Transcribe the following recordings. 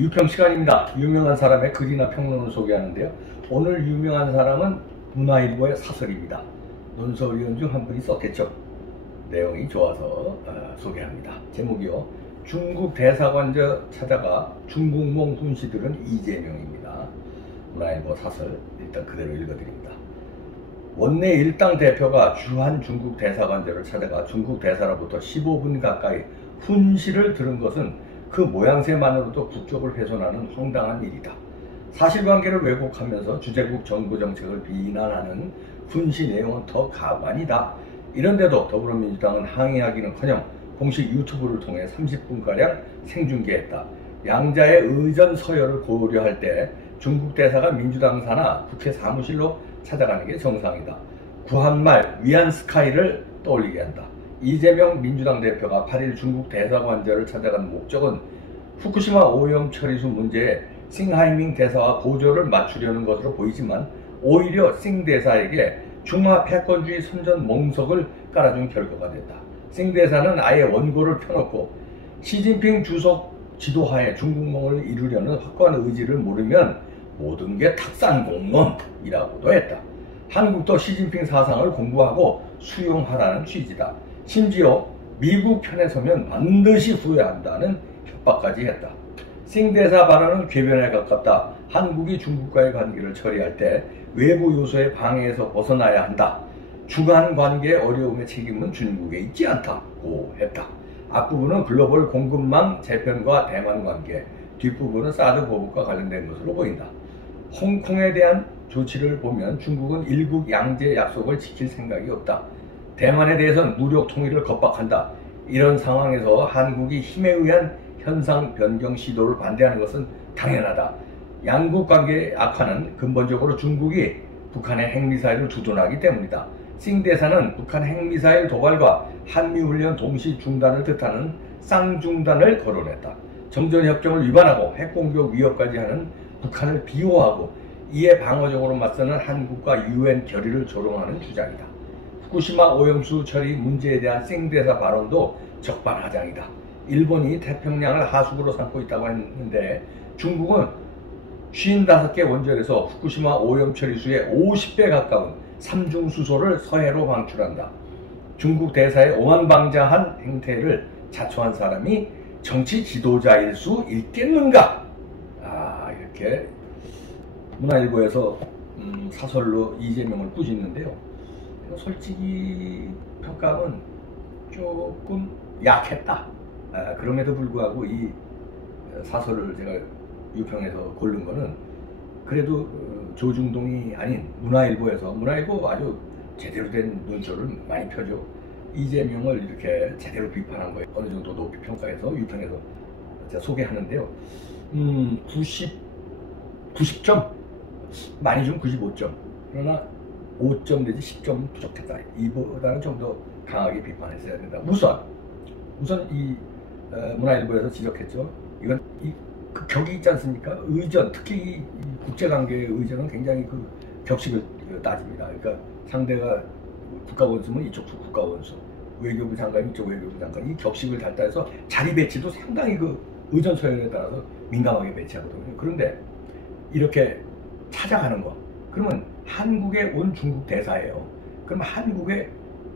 유평 시간입니다. 유명한 사람의 글이나 평론을 소개하는데요. 오늘 유명한 사람은 문화일보의 사설입니다. 논설위원 중 한 분이 썼겠죠. 내용이 좋아서 소개합니다. 제목이요. 중국 대사관저 찾아가 중국몽 훈시들은 이재명입니다. 문화일보 사설 일단 그대로 읽어드립니다. 원내 일당 대표가 주한 중국 대사관저를 찾아가 중국 대사로부터 15분 가까이 훈시를 들은 것은 그 모양새만으로도 국격을 훼손하는 황당한 일이다. 사실관계를 왜곡하면서 주재국 정부 정책을 비난하는 훈시 내용은 더 가관이다. 이런데도 더불어민주당은 항의하기는커녕 공식 유튜브를 통해 30분가량 생중계했다. 양자의 의전 서열을 고려할 때 중국 대사가 민주당 사나 국회 사무실로 찾아가는 게 정상이다. 구한말 위안스카이를 떠올리게 한다. 이재명 민주당 대표가 8일 중국 대사관저를 찾아간 목적은 후쿠시마 오염 처리수 문제에 싱하이밍 대사와 보조를 맞추려는 것으로 보이지만 오히려 싱 대사에게 중화 패권주의 선전 몽석을 깔아준 결과가 됐다. 싱 대사는 아예 원고를 펴놓고 시진핑 주석 지도하에 중국몽을 이루려는 확고한 의지를 모르면 모든 게 탁상공론이라고도 했다. 한국도 시진핑 사상을 공부하고 수용하라는 취지다. 심지어 미국 편에 서면 반드시 후회한다는 협박까지 했다. 싱 대사 발언은 궤변에 가깝다. 한국이 중국과의 관계를 처리할 때 외부 요소의 방해에서 벗어나야 한다. 주간 관계의 어려움의 책임은 중국에 있지 않다고 했다. 앞부분은 글로벌 공급망 재편과 대만 관계, 뒷부분은 사드 보복과 관련된 것으로 보인다. 홍콩에 대한 조치를 보면 중국은 일국 양제 약속을 지킬 생각이 없다. 대만에 대해서는 무력 통일을 겁박한다. 이런 상황에서 한국이 힘에 의한 현상 변경 시도를 반대하는 것은 당연하다. 양국 관계의 악화는 근본적으로 중국이 북한의 핵미사일을 주둔하기 때문이다. 싱 대사는 북한 핵미사일 도발과 한미훈련 동시 중단을 뜻하는 쌍중단을 거론했다. 정전협정을 위반하고 핵공격 위협까지 하는 북한을 비호하고 이에 방어적으로 맞서는 한국과 유엔 결의를 조롱하는 주장이다. 후쿠시마 오염수 처리 문제에 대한 싱 대사 발언도 적반하장이다. 일본이 태평양을 하수구로 삼고 있다고 했는데 중국은 55개 원전에서 후쿠시마 오염 처리수의 50배 가까운 삼중수소를 서해로 방출한다. 중국 대사의 오만방자한 행태를 자초한 사람이 정치 지도자일 수 있겠는가? 이렇게 문화일보에서 사설로 이재명을 꾸짖는데요. 솔직히 평가는 조금 약했다. 그럼에도 불구하고 이 사설을 제가 유평에서 고른 거는 그래도 조중동이 아닌 문화일보 아주 제대로 된 논조를 많이 펴죠. 이재명을 이렇게 제대로 비판한 거예요. 어느 정도 높이 평가해서 유평에서 제가 소개하는데요. 90점? 많이 좀 95점. 그러나 5점 내지 10점 부족했다. 이보다는 좀 더 강하게 비판했어야 된다. 우선 이 문화일보에서 지적했죠. 이건 그 격이 있지 않습니까? 의전, 특히 이 국제관계의 의전은 굉장히 그 격식을 따집니다. 그러니까 상대가 국가원수면 이쪽 국가원수, 외교부 장관 이쪽 외교부 장관, 이 격식을 달다해서 자리 배치도 상당히 그 의전 서열에 따라서 민감하게 배치하거든요. 그런데 이렇게 찾아가는 거, 그러면 한국에 온 중국 대사예요. 그럼 한국의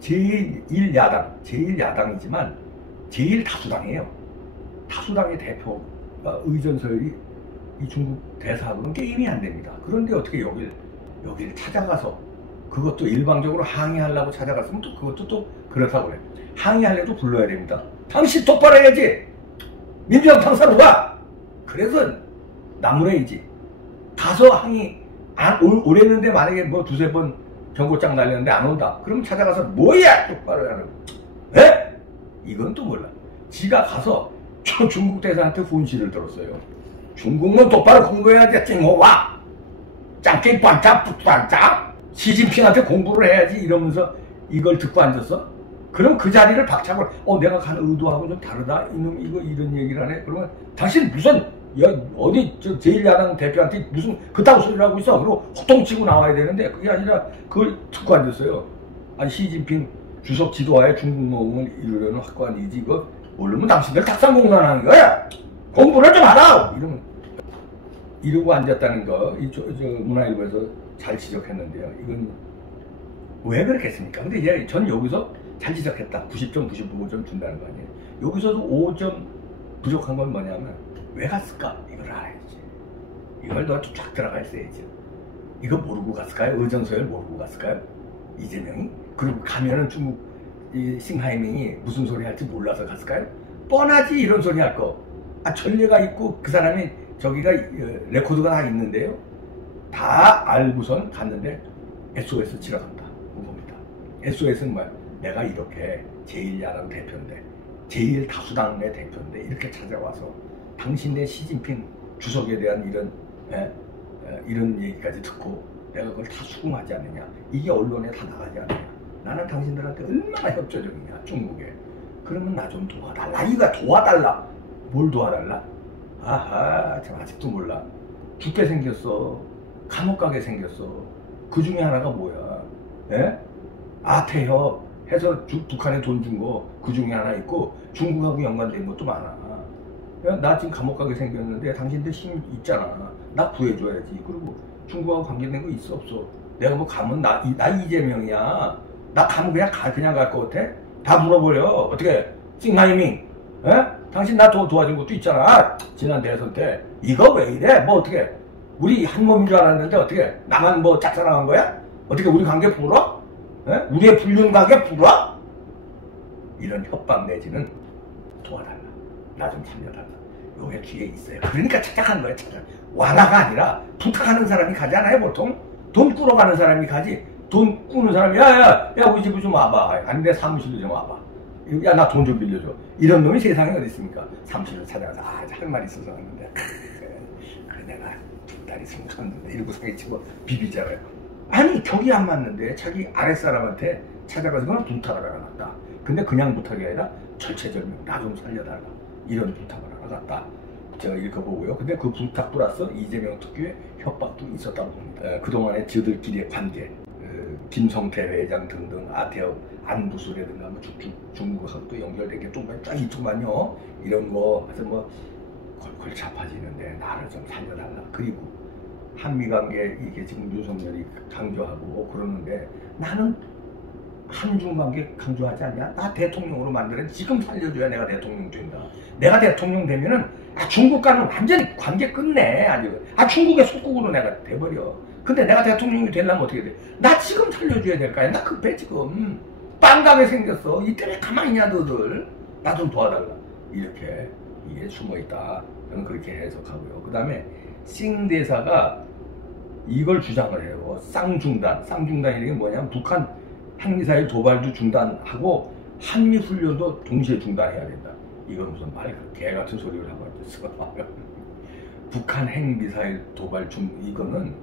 제1야당이지만 제1다수당이에요. 다수당의 대표가 의전 서열이 이 중국 대사하고는 게임이 안 됩니다. 그런데 어떻게 여길 찾아가서 그것도 일방적으로 항의하려고 찾아갔으면 또 그것도 또 그렇다고 그래요. 항의하려도 불러야 됩니다. 당신 똑바로 해야지. 민주당 당사로 와. 그래서 나무래이지. 가서 항의 오랬는데 만약에 뭐 두세 번 경고장 날렸는데 안 온다. 그럼 찾아가서 뭐야 똑바로 하는. 에? 이건 또 몰라. 지가 가서 중국 대사한테 훈시를 들었어요. 중국문 똑바로 공부해야지. 찡어와. 짱찡 반짝 북반짝. 시진핑한테 공부를 해야지 이러면서 이걸 듣고 앉았어? 그럼 그 자리를 박차고 내가 가는 의도하고 좀 다르다. 이놈 이거 이런 얘기를 하네. 그러면 당신 무슨 어디 제1야당 대표한테 무슨 그따구 소리를 하고 있어. 그리고 호통치고 나와야 되는데 그게 아니라 그걸 듣고 앉았어요. 아니 시진핑 주석 지도하에 중국몽을 이루려는 확고한 의지 이거 모르면 당신들 탁상공론하는 거야. 공부를 좀 하라. 이러면 이러고 앉았다는 거 문화일보에서 잘 지적했는데요. 이건 왜 그렇겠습니까? 근데 이제 전 여기서 잘 지적했다. 90점, 95점 준다는 거 아니에요. 여기서도 5점 부족한 건 뭐냐면 왜 갔을까? 이걸 알아야지. 이걸 너 쫙 들어가 있어야지. 이거 모르고 갔을까요? 의전서열 모르고 갔을까요? 이재명이? 그리고 가면은 중국 이 싱하이밍이 무슨 소리 할지 몰라서 갔을까요? 뻔하지 이런 소리 할 거. 아 전례가 있고 그 사람이 저기가 레코드가 다 있는데요. 다 알고선 갔는데 SOS 치러 간다. 그겁니다. SOS는 뭐야? 내가 이렇게 제1야당 대표인데 제1다수당 내 대표인데 이렇게 찾아와서 당신네 시진핑 주석에 대한 이런 얘기까지 듣고 내가 그걸 다 수긍하지 않느냐. 이게 언론에 다 나가지 않느냐. 나는 당신들한테 얼마나 협조적이냐 중국에. 그러면 나 좀 도와달라. 이거 도와달라. 뭘 도와달라? 아하 참 아직도 몰라. 죽게 생겼어. 감옥 가게 생겼어. 그 중에 하나가 뭐야? 예? 아태협 해서 북한에 돈 준 거 그 중에 하나 있고 중국하고 연관된 것도 많아. 야, 나 지금 감옥 가게 생겼는데 당신들 힘 있잖아. 나 구해줘야지. 그리고 중국하고 관계된 거 있어 없어? 내가 뭐 가면 나 이재명이야. 나 가면 그냥 갈 것 같아? 다 물어버려. 어떻게? 싱하이밍? 에? 당신 나 도와준 것도 있잖아. 지난 대선 때. 이거 왜 이래? 뭐 어떻게? 우리 한 몸인 줄 알았는데 어떻게? 나만 뭐 짝사랑한 거야? 어떻게 우리 관계 풀어? 에? 우리의 불륜 관계 풀어? 이런 협박 내지는 도와달라. 나 좀 살려달라. 요게 뒤에 있어요. 그러니까 찾아간 거야. 와라가 아니라 부탁하는 사람이 가잖아요. 보통 돈 꾸러가는 사람이 가지. 돈 꾸는 사람이 야야 우리 집으로 좀 와봐. 아니 내 사무실로 좀 와봐. 야 나 돈 좀 빌려줘. 이런 놈이 세상에 어디 있습니까? 사무실을 찾아가서 할 말 있어서 왔는데 그래 내가 두 달 있으면 갔는데 이러고 사기치고 비비잖아요. 아니 격이 안 맞는데 자기 아랫사람한테 찾아가서 그냥 부탁을 하러 갔다. 근데 그냥 부탁이 아니라 절체절명 나 좀 살려달라. 이런 부탁을 하러 갔다. 제가 읽어보고요. 근데 그 부탁 플러스 이재명 특유의 협박도 있었다고 봅니다. 그동안의 저들끼리의 관계, 김성태 회장 등등 아태협 안부수라든가 뭐 중국하고 또 연결된 게 좀 쫙 있더만요. 이런 거 해서 뭐 골골 아파지는데 나를 좀 살려달라. 그리고 한미관계 이게 지금 윤석열이 강조하고 그러는데 나는 한중관계 강조하지 않냐? 나 대통령으로 만드는 지금 살려줘야 내가 대통령 된다. 내가 대통령 되면은 중국과는 완전히 관계 끝내. 중국의 속국으로 내가 돼버려. 근데 내가 대통령이 되려면 어떻게 돼? 나 지금 살려줘야 될 거 아니야? 나 급해 지금. 빵가게 생겼어. 이때문에 가만히 있냐 너들. 나 좀 도와달라. 이렇게 이게 숨어있다. 저는 그렇게 해석하고요. 그 다음에 싱대사가 이걸 주장을 해요. 쌍중단. 쌍중단이라는 게 뭐냐면 북한 핵미사일 도발도 중단하고 한미훈련도 동시에 중단해야 된다. 이건 무슨 개 같은 소리를 하고 있어. 북한 핵미사일 도발 이거는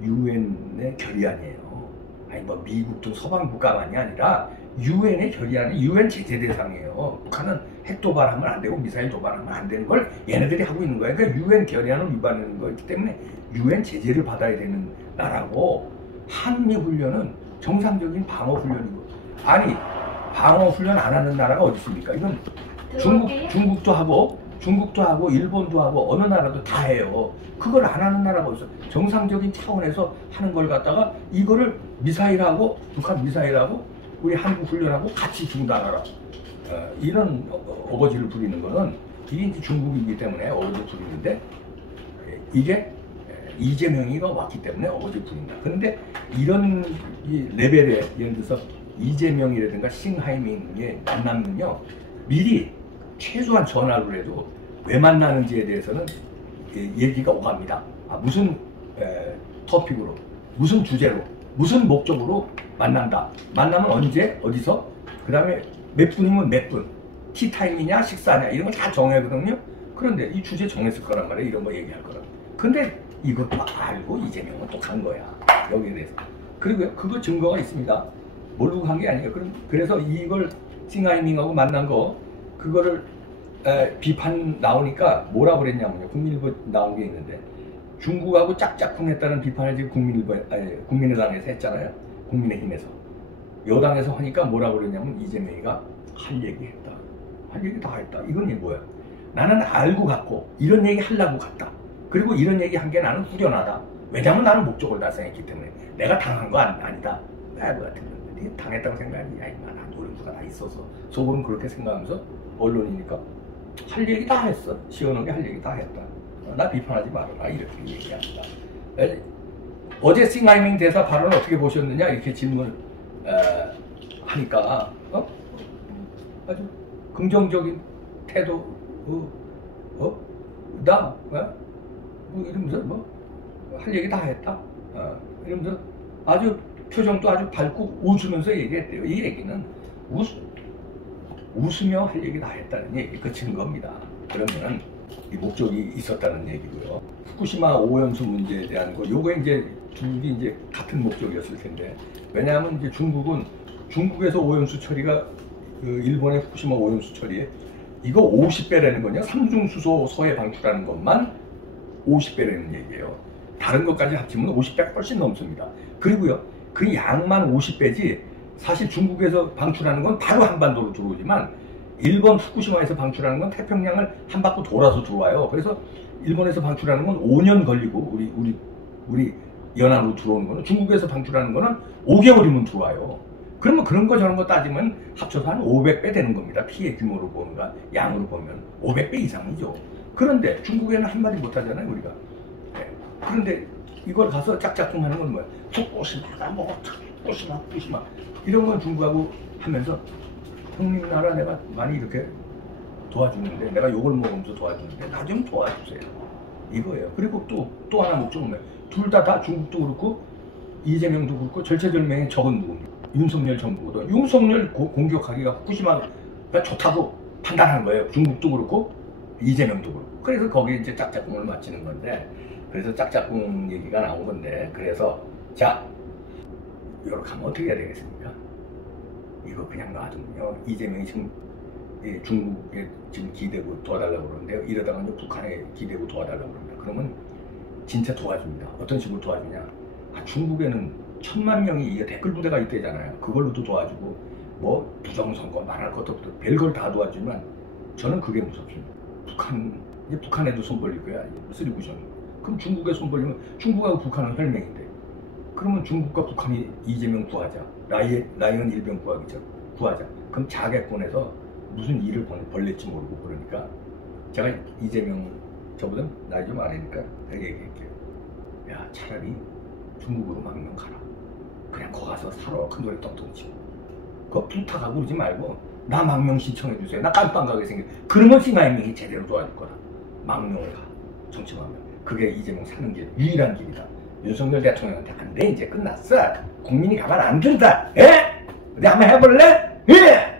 유엔의 결의안이에요. 아니 뭐 미국 등 서방 국가만이 아니라 유엔의 결의안이 유엔 제재 대상이에요. 북한은 핵 도발하면 안 되고 미사일 도발하면 안 되는 걸 얘네들이 하고 있는 거예요. 그러니까 유엔 결의안을 위반하는 거기 때문에 유엔 제재를 받아야 되는 나라고 한미 훈련은 정상적인 방어 훈련이고 아니 방어 훈련 안 하는 나라가 어디 있습니까? 이건 중국도 하고 일본도 하고 어느 나라도 다 해요. 그걸 안 하는 나라가 어디 있어? 정상적인 차원에서 하는 걸 갖다가 이거를 미사일하고 북한 미사일하고 우리 한국 훈련하고 같이 중단하라. 이런 어거지를 부리는 거는 이게 이제 중국이기 때문에 어거지 부리는데 이게 이재명이가 왔기 때문에 어거지 부린다. 그런데 이런 레벨의 예를 들어서 이재명이라든가 싱하이밍의 만남은요 미리 최소한 전화를 해도 왜 만나는지에 대해서는 얘기가 오갑니다. 무슨 토픽으로, 무슨 주제로, 무슨 목적으로 만난다. 만나면 언제, 어디서, 그 다음에 몇 분이면 몇 분, 티타임이냐, 식사냐 이런 걸 다 정하거든요. 그런데 이 주제 정했을 거란 말이에요. 이런 거 얘기할 거란. 근데 이것도 알고 이재명은 또 간 거야. 여기에 대해서. 그리고요, 그거 증거가 있습니다. 모르고 간 게 아니에요. 그래서 이걸 싱하이밍하고 만난 거, 그거를 비판 나오니까 뭐라 그랬냐면요. 국민일보 나온 게 있는데 중국하고 짝짝꿍했다는 비판을 지금 국민의당에서 했잖아요. 국민의힘에서. 여당에서 하니까 뭐라 그랬냐면 이재명이가 할 얘기 했다. 할 얘기 다 했다. 이건 뭐야? 나는 알고 갔고 이런 얘기 하려고 갔다. 그리고 이런 얘기 한 게 나는 후련하다. 왜냐면 나는 목적을 달성했기 때문에. 내가 당한 거 아니다. 라이브 같은 건데 당했다고 생각하니 야 이마 난 노림수가 다 있어서 속으로는 그렇게 생각하면서 언론이니까 할 얘기 다 했어. 시원하게 할 얘기 다 했다. 나 비판하지 말아라 이렇게 얘기합니다. 어제 싱하이밍 대사 발언을 어떻게 보셨느냐 이렇게 질문을 하니까 아주 긍정적인 태도 이러면서 할 얘기 다 했다. 이러면서 아주 표정도 아주 밝고 웃으면서 얘기했대요. 이 얘기는 웃으며 할 얘기 다 했다는 얘기 그치는 겁니다. 그러면 이 목적이 있었다는 얘기고요. 후쿠시마 오염수 문제에 대한 거 요거 이제 둘이 이제 같은 목적이었을 텐데 왜냐하면 이제 중국에서 오염수 처리가 일본의 후쿠시마 오염수 처리에 이거 50배라는 거냐 삼중수소 서해 방출하는 것만 50배라는 얘기예요. 다른 것까지 합치면 50배 훨씬 넘습니다. 그리고요 그 양만 50배지 사실 중국에서 방출하는 건 바로 한반도로 들어오지만 일본 후쿠시마에서 방출하는 건 태평양을 한 바퀴 돌아서 들어와요. 그래서 일본에서 방출하는 건 5년 걸리고 우리 연안으로 들어오는 거는 중국에서 방출하는 거는 5개월이면 들어와요. 그러면 그런 거 저런 거 따지면 합쳐서 한 500배 되는 겁니다. 피해 규모로 보는가 양으로 보면 500배 이상이죠. 그런데 중국에는 한마디 못 하잖아요 우리가. 네. 그런데 이걸 가서 짝짝꿍 하는 건 뭐야? 후쿠시마가 뭐 후쿠시마 이런 건 중국하고 하면서 형님 나라 내가 많이 이렇게 도와주는데 내가 욕을 먹으면서 도와주는데 나 좀 도와주세요 이거예요. 그리고 또 하나 목적은 뭐예요? 둘 다 중국도 그렇고 이재명도 그렇고 절체절명의 적은 누굽니까? 윤석열 정부거든. 윤석열 공격하기가 후쿠시마가 좋다고 판단한 거예요. 중국도 그렇고 이재명도 그렇고. 그래서 거기에 이제 짝짝꿍을 맞추는 건데 그래서 짝짝꿍 얘기가 나온 건데 그래서 자 이렇게 하면 어떻게 해야 되겠습니까? 이거 그냥 놔두면요 이재명이 지금 중국에 지금 기대고 도와달라고 그러는데요. 이러다가 북한에 기대고 도와달라고 그럽니다. 그러면 진짜 도와줍니다. 어떤 식으로 도와주냐? 중국에는 1000만 명이 이게 댓글 부대가 있대잖아요. 그걸로도 도와주고 뭐 부정선거 말할 것도 없고 별걸 다 도와주지만 저는 그게 무섭습니다. 북한에도 손 벌릴 거야. 쓰리구션. 그럼 중국에 손 벌리면 중국하고 북한은 혈맹인데 그러면 중국과 북한이 이재명 구하자. 라이언 일병 구하자. 그럼 자객권에서 무슨 일을 벌릴지 모르고 그러니까 제가 이재명 저보다 나이 좀 아래니까 얘기할게요. 야 차라리 중국으로 망명 가라. 그냥 거 가서 살아. 큰 소리 똥똥 치고. 그거 부탁하고 그러지 말고 나 망명 신청해주세요. 나 깜빵가게 생겨. 그러면 싱하이밍이 제대로 도와줄 거다. 망명을 가. 정치 망명. 그게 이재명 사는 길. 유일한 길이다. 윤석열 대통령한테 안 돼. 이제 끝났어. 국민이 가만 안 둔다. 에? 우리 한번 해볼래? 예!